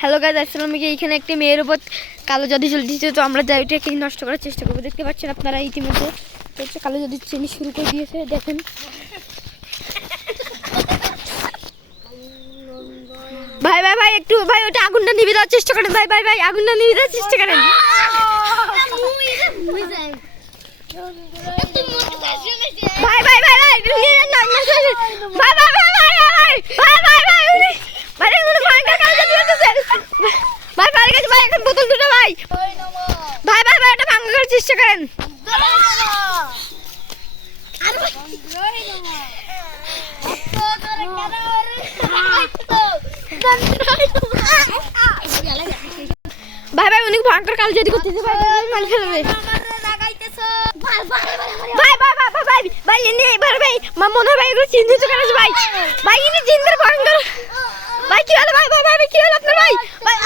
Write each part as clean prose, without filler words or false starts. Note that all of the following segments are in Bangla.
হ্যালো গাইস, আসসালামু আলাইকুম। এখানে একটি মেয়ের উপর কালো জাদু চলতেছে, তো আমরা যাই ওটাকে নষ্ট করার চেষ্টা করবো। দেখতে পাচ্ছেন আপনারা ইতিমধ্যে কালো জাদু চিনি শুরু করে দিয়েছে। দেখেন ভাই ভাই ভাই একটু ভাই ওটা আগুনটা নিভে দেওয়ার চেষ্টা করেন। ভাই ভাই ভাই আগুনটা নিভে দেওয়ার চেষ্টা করেন। ভাই ভাই ভাই ভাই ভাই ভাই ভাই ভাই ভাই ভাই ভাই উনি ভাই উনি ভয়ঙ্কর কালো জাদু করতেছে। ভাই ভাই কাছে ভাই এখন বোতল দুটো ভাই ভাই ভাই ভাই এটা ভাঙা করার চেষ্টা করেন। ভাই ভাই উনি ভয়ঙ্কর কালো জাদু করতেছে। ভাই মাল ফেলবে। ভাই ভাই ভাই ভাই ভাই ভাই ইনি ভাই ভাই মনে হয় ভাই এগুলো চিহ্নিত করেছে। ভাই ভাই ইনি জিন্দের ভয়ঙ্কর। ভাই কি হলো ভাই ভাই ভাই কি হলো আপনার ভাই ভাই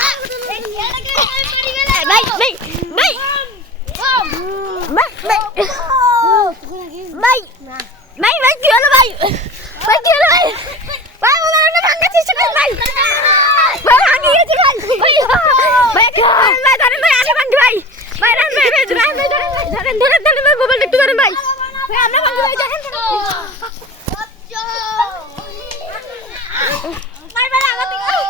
ভাই ভাই ভাই ভাই ভাই ভাই কি হলো ভাই ভাই কি হলো ভাই ভাই ওনার না ভাঙা চেষ্টা করেন। ভাই ভাই ভাঙি গেছে ভাই ভাই ভাই ভাই ধরেন ভাই আগে ভাঙি ভাই ভাই রান ভাই ভাই ধরেন ধরেন ধরেন ধরেন ভাই মোবাইল একটু ধরেন ভাই ভাই আমরা ভাঙি ভাই দেখেন ভাই ভাই আগা থেকে ভাই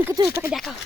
মুক্ত করে দেখাও।